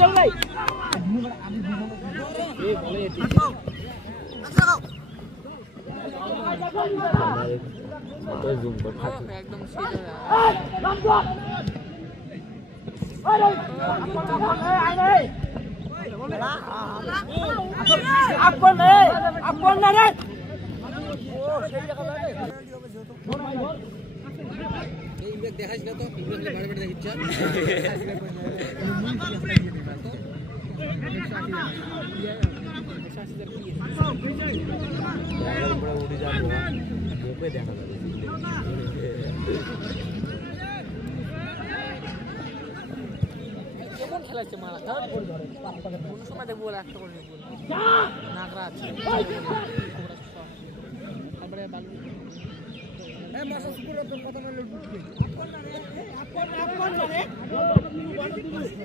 চল ভাই একদম দেখাইছিল তো দেখিচ্ছ উঠে যাবো দেখা যাবে কেমন খেলাচ্ছে মারা কোন সময় দেখবো একটা করে নাগরা আছে তারপরে বালু মাসা সুপুর তোর কথা মানে ঢুকবে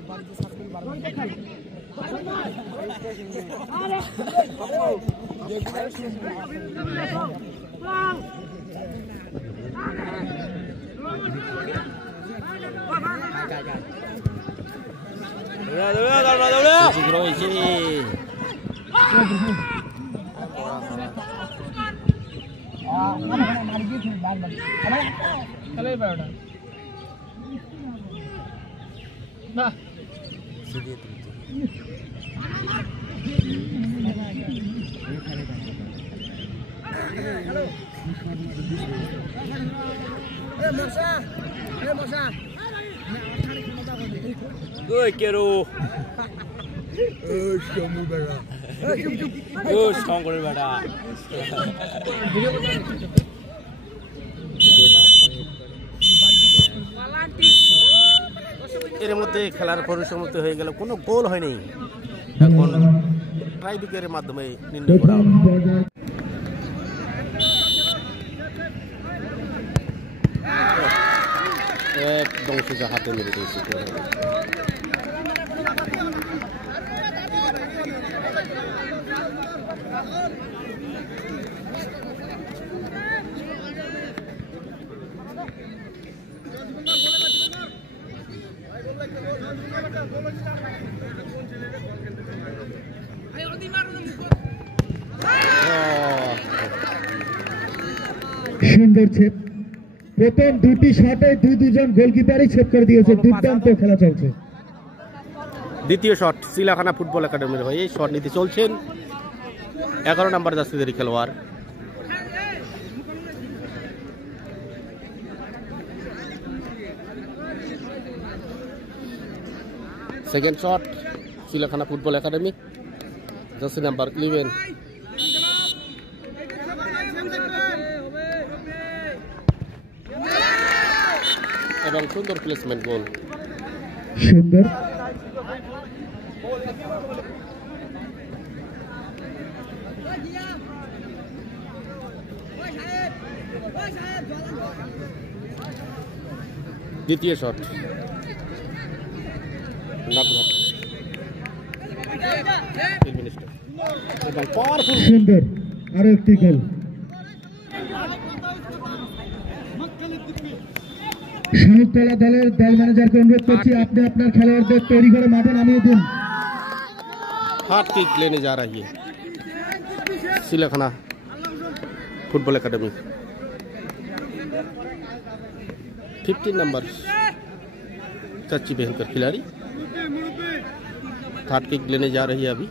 বাড়িতে সার্কেল বাড়বে দেখাই Oi, quero. Oi, chamo bera. Oi, chamo করে বেটা। এর মধ্যে খেলার পরিসমাপ্তি হয়ে গেল, কোনো গোল হয়নি। এখন ট্রাইবিকের মাধ্যমে নির্ণয় করা হবে। একদম সোজা হাতে মেরে দিয়েছে। সুন্দর ছেপ, প্রথম দুটি শটে দুজন গোলকিপারই ছেপ করে দিয়েছে। দুর্দান্ত খেলা চলছে। দ্বিতীয় শট চিলাখানা ফুটবল একাডেমির হয়ে শট নিতে চলছেন 11 নম্বর জার্সিধারী খেলোয়াড়। Second shot Chilakhana football academy, jersey number 11। এবং সুন্দর প্লেসমেন্ট, গোল। সুন্দর দ্বিতীয় শট সুন্দর, আরো একটি গোল। শাহতলা দলের দল ম্যানেজারকে অনুরোধ করছি, আপনি আপনার খেলোয়াড়দের তৈরি করে মাঠে নামিয়ে দিন। हाथ किक लेने जा रही है सिलाखाना फुटबॉल एकेडमी। 15 नंबर चाची बहनकर खिलाड़ी हाथ किक लेने जा रही है अभी।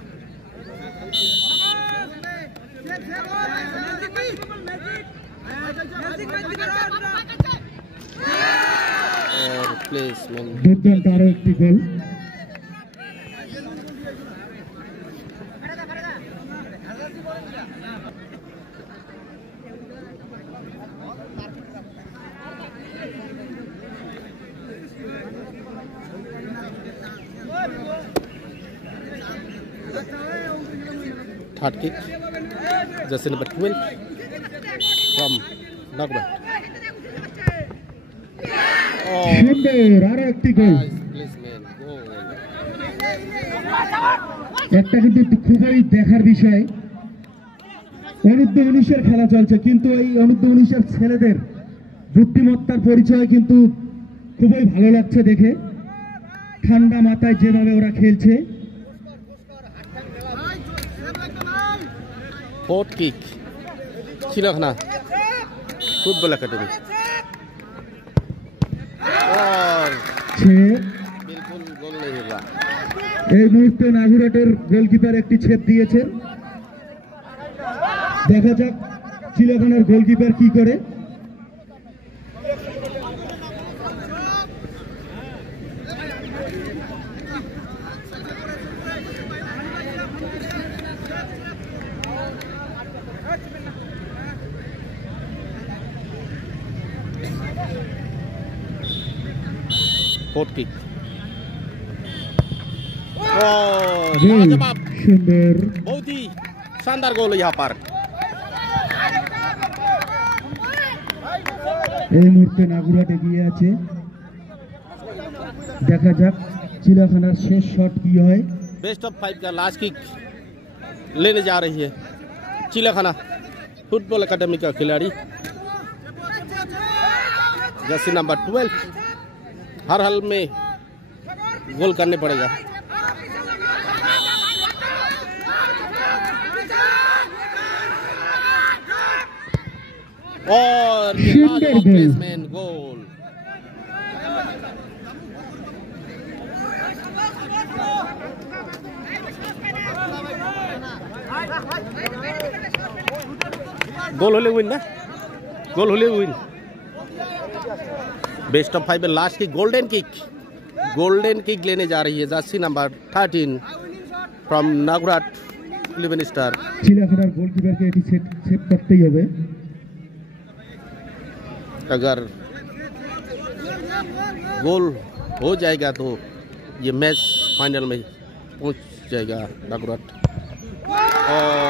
और placement goal. Third kick, jersey number 12 from Nagba. একটা কিন্তু খুবই দেখার বিষয়, অনূর্ধ্ব-19 খেলা চলছে, কিন্তু এই অনূর্ধ্ব-19 ছেলেদের বুদ্ধিমত্তার পরিচয় কিন্তু খুবই ভালো লাগছে দেখে। ঠান্ডা মাথায় যেভাবে ওরা খেলছে। फोर्थ किक चिड़ियाखाना फुटबॉल एकेडमी और बिल्कुल गोल नहीं हुआ। এই মুহূর্তে নাগুরাটের গোলকিপার একটি ছেপ দিয়েছেন। দেখা যাক চিড়িয়াখানার গোলকিপার কি করে। फोर्थ किक লাজবাব সুন্দর, बहुत ही शानदार गोल यहाँ पर। এই মুহূর্তে নাগুরাট এগিয়ে আছে। দেখা যাক চিড়িয়াখানার শেষ শট কি হয়। बेस्ट ऑफ 5 का लास्ट किक लेने जा रही है चिड़ियाखाना फुटबॉल एकेडमी का खिलाड़ी जर्सी नंबर 12। हर हाल में गोल करने पड़ेगा। और प्लेसमेंट गोल। गोल होले विन ना, गोल होले विन। बेस्ट ऑफ 5 में लास्ट की गोल्डन किक लेने जा रही है जर्सी नंबर 13 फ्रॉम नागुराट 11 स्टार। চিড়িয়াখানার গোলকিপারকে এটি সেভ করতেই হবে। अगर गोल हो जाएगा तो ये मैच फाइनल में पहुंच जाएगा नागुराट। और